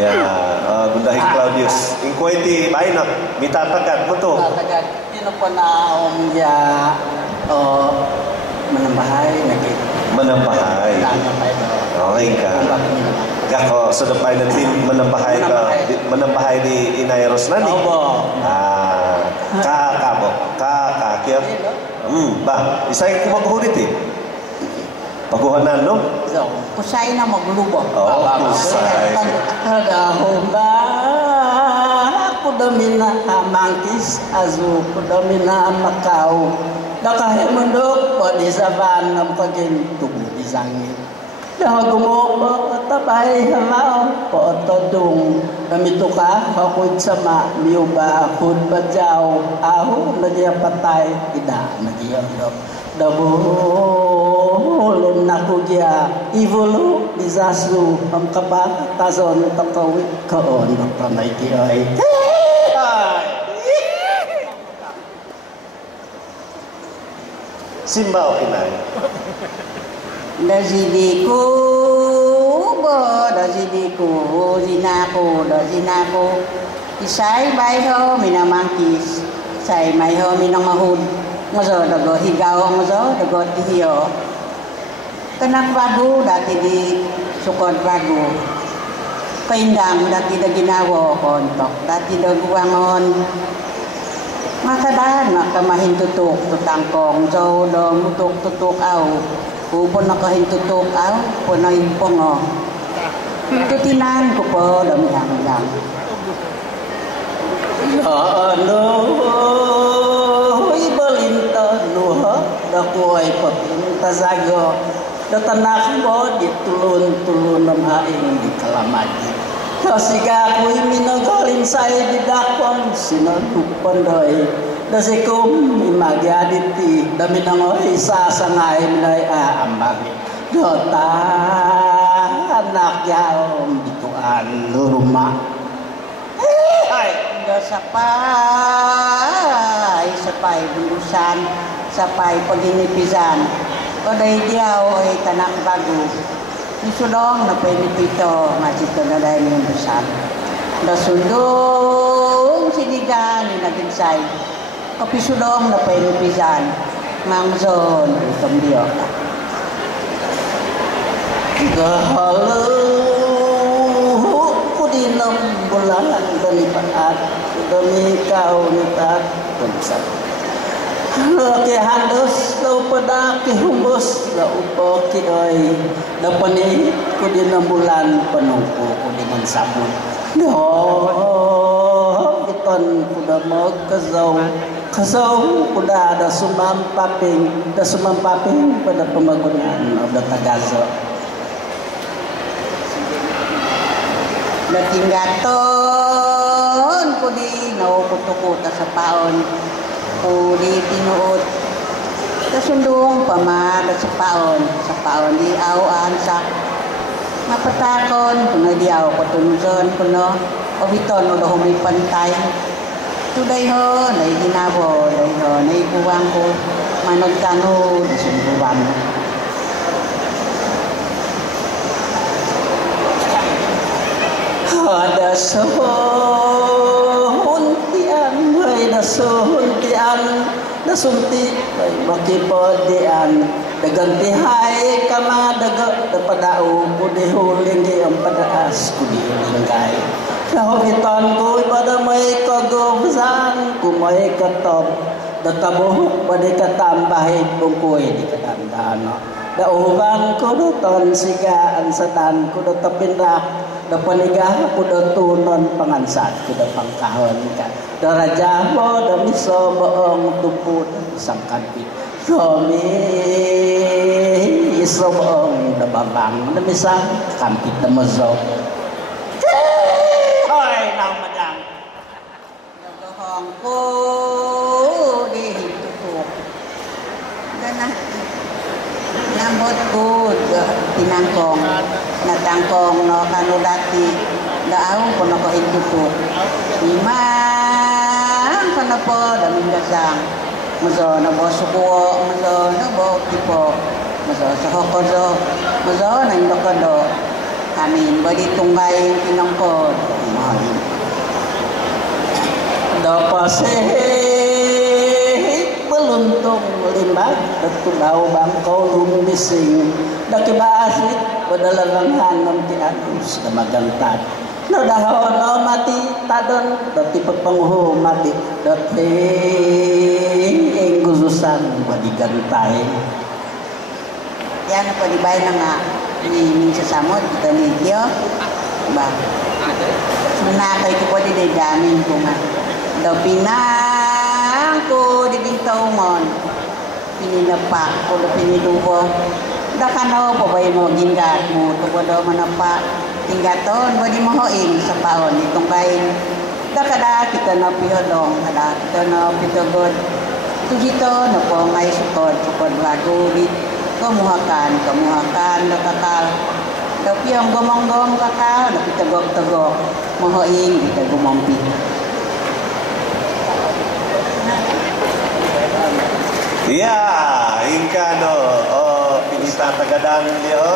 Ya, gundahi Claudius. Ingkuiti baina mitatakan betul. Mitatakan. Ino po na ya menambahai lagi. Menambahai. Oh, iya. Gak sedepay nanti menambahai di Inairos nani. Ah, kakak kia. Bah, isay ko maghulit eh. Pagkuhanan no? Kusay na maglubog. Oh, kusay. Kadahomba kudamina mangkis azu kudamina Macau. Nakahimundok po di saban ng pagintubo di sangit. Nagumo tabay hamao po todong gamito ka hakud sama miuba akud badyaw aho nagya patay ida nagya Dabulun nakugya ivolo disasu ang kapatason takawit kaon pamay kiay. Simba o inay. Dazidiku zinako isay bayho minamangkis say mayho minamahud mazo dago higaw mazo dago tihiyo kanak bago dati di sukod bago kaindang dati da ginawo kontok dati da guwangon makadahan makamahin tutuk tutangkong so do mutuk tutuk aw kupon nakahin tutuk aw punay pongo tutinan ko po dami-dami ano dakuay papunta sago datanak mo ditulun-tulun ng haing di kalamagi kasiga ako'y minagaling sa'yo di dakong sinagupan doy dasikum imagyaditi dami nang isa sa ngayon ay aamagi dota anak yaong bituan luruma sapay bulusan sapay paginipisan oday diaw ay tanak bago nisudong na penipito masito na dahil yung besan nasundong sinigan ni naginsay kapisudong na penipisan mangzon itong diyo gahalo kudinam bulan dalipaat demi kau nitat pensat ke handos lau pada ke humbos lau upo kidoy dapani kudinam bulan penungku kudingan sabun iton kuda mau kesau kuda ada sumam paping pada pembangunan ada tagazo dating gaton kudi nau kutukuta sa paon kudi tinuot kasundong pamada sa paon di awan sak mapatakon kuno diaw patunzon kuno obiton udah humi pantay tuday ho nai ginabo dai ho nai buwang ko manod kanu disumbuwan ada sohuntian hay nasohuntian nasunti ay makipodian daganti hay kama daga dapadao kudihuling di ang padaas kudihuling kay nahobitan ko pada may kagobsan kumay katop databuhok pada katambahin bungkoy di katandaan dauban ko doton sigaan satan ko dotapindak dapanigah ko dotunon pangansat ko dapangkahon ka daraja mo damiso boong tupud sangkadpit Kami isobong dababang damisang kampit na mazok. Hoy, nang madang. Nagahong ko di tutok. Gana. Nambot ko tinangkong. Natangkong no kanudati. Daaw ko na ko itutok. Imang ka na po daming dasang. Mazo na bo sukuo, mazo na bo tipo, mazo sa hokozo, mazo na indokado. Amin, bali tunggay kinangkod. Dapaseh beluntung limbag Datulaw bangkaw lumising Dakibasit Padalaranghan ng tiatus na magantad Nadahaw na mati Tadon Dati pagpangho mati Dati Enggususan Wadigantay Yan po di ba na nga Ni sa samot Kita nidyo Ba Manakay ko po di damin ko nga daw pinang ko di bintawmon pininapak ko daw piniduho da kanaw po ba yung mga ginggat mo ito po daw manapak tinggaton wadi mo hoing sa paon itong kain da kada kita na piyodong kada kita na pitogod ito dito na po ngay sukod lago di kamuhakan nakakal daw piyong gomong-gom kakal na pitagok-tagok mo hoing kita gumompi Ya, ingkano, pinitatagadang niyo.